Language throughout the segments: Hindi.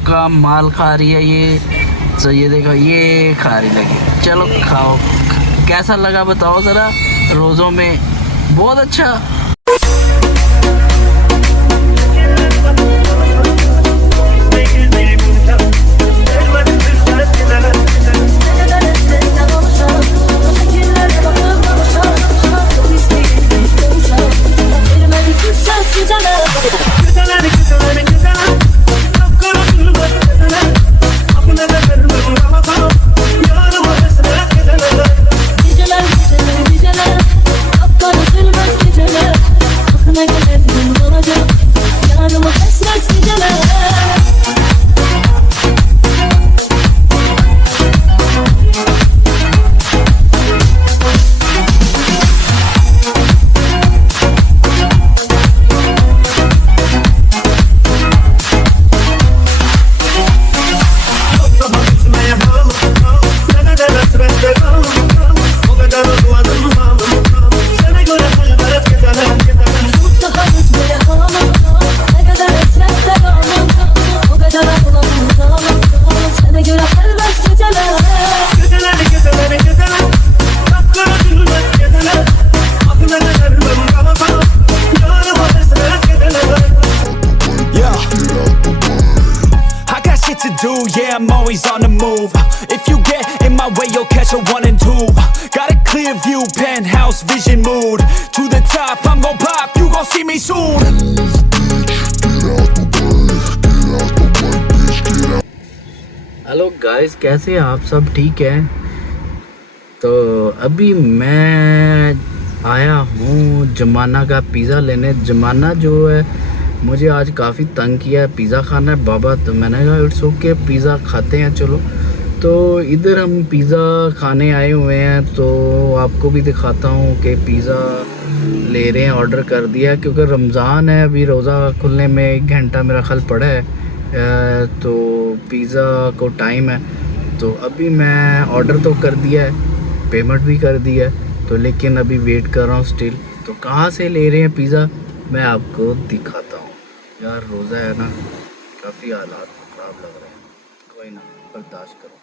का माल खा रही है ये, तो ये देखो ये खा रही लगी। चलो खाओ, कैसा लगा बताओ ज़रा रोज़ों में। बहुत अच्छा। Yeah, I'm always on the move. If you get in my way, you'll catch a 1 and 2. Got a clear view, penthouse vision mood. To the top, I'm gon' pop, you gon' see me soon. Hello guys, कैसे हैं आप सब? ठीक है। तो अभी मैं आया हूँ जमाना का पिज़्ज़ा लेने। जमाना जो है मुझे आज काफ़ी तंग किया है, पिज़्ज़ा खाना है बाबा। तो मैंने कहा इट्स ओके, पिज़्ज़ा खाते हैं चलो। तो इधर हम पिज़्ज़ा खाने आए हुए हैं, तो आपको भी दिखाता हूँ कि पिज़्ज़ा ले रहे हैं, ऑर्डर कर दिया। क्योंकि रमज़ान है, अभी रोज़ा खुलने में 1 घंटा मेरा ख्याल पड़ा है, तो पिज़्ज़ा को टाइम है। तो अभी मैं ऑर्डर तो कर दिया है, पेमेंट भी कर दिया है, तो लेकिन अभी वेट कर रहा हूँ स्टिल। तो कहाँ से ले रहे हैं पिज़्ज़ा मैं आपको दिखाता हूँ। यार रोज़ा है ना, काफ़ी हालात ख़राब लग रहे हैं। कोई ना, बर्दाश्त करो।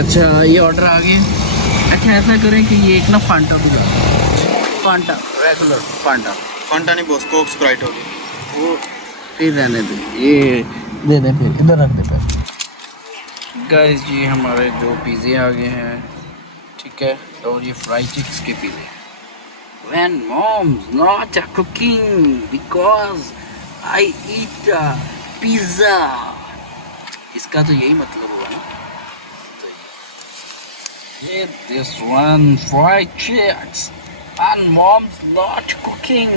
अच्छा ये ऑर्डर आ गए। अच्छा ऐसा करें कि ये एक ना फांटा भी ला, फांटा रेगुलर फांटा। फांटा नहीं बॉस, कोक स्प्राइट होगी वो फिर रहने दे, ये दे दें, फिर इधर रख दे पे। गाइस जी हमारे जो पिज़्ज़े आ गए हैं, ठीक है। और ये फ्राई चिक्स के पिज़्ज़े। When mom's not cooking because I eat pizza, इसका तो यही मतलब हुआ ना। तो ये this one fried chicks and mom's not cooking.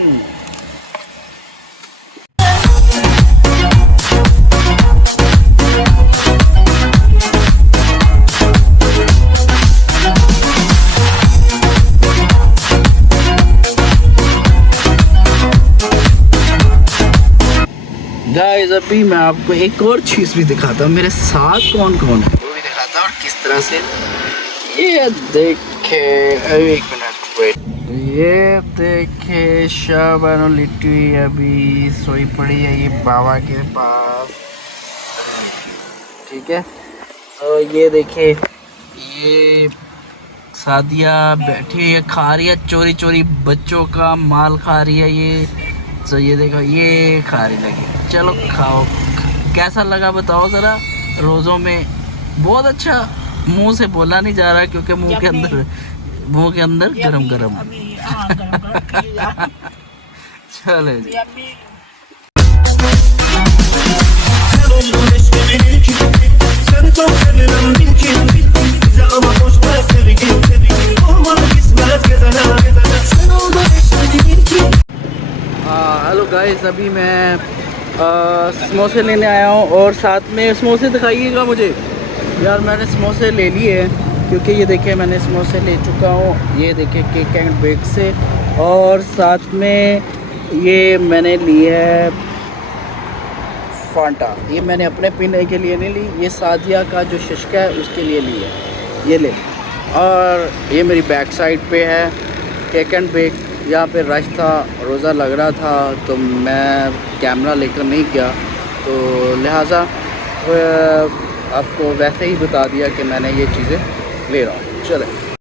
Guys अभी मैं आपको एक और चीज़ भी दिखाता हूँ, मेरे साथ कौन कौन है वो भी दिखाता हूँ और किस तरह से। ये देखे, एक मिनट वेट, ये देखे शाबानो लिट्टी अभी सोई पड़ी है ये बाबा के पास, ठीक है। तो ये देखे, ये सादिया बैठी है, खा रही है चोरी चोरी बच्चों का माल खा रही है ये। तो ये देखो ये खा रही लगी। चलो खाओ, कैसा लगा बताओ ज़रा रोज़ों में। बहुत अच्छा। मुंह से बोला नहीं जा रहा क्योंकि मुंह के अंदर गरम गरम। चले जी। हेलो गाइस, अभी मैं समोसे लेने आया हूँ और साथ में समोसे दिखाइएगा मुझे। यार मैंने समोसे ले लिए हैं क्योंकि ये देखिए मैंने समोसे ले चुका हूँ। ये देखिए केक एंड बेक से, और साथ में ये मैंने ली है फांटा। ये मैंने अपने पीने के लिए नहीं ली, ये सादिया का जो शिशका है उसके लिए ली है। ये ले। और ये मेरी बैक साइड पे है केक एंड बेक। यहाँ पे रश था, रोज़ा लग रहा था, तो मैं कैमरा लेकर नहीं गया, तो लिहाजा आपको वैसे ही बता दिया कि मैंने ये चीज़ें ले रहा हूँ। चले।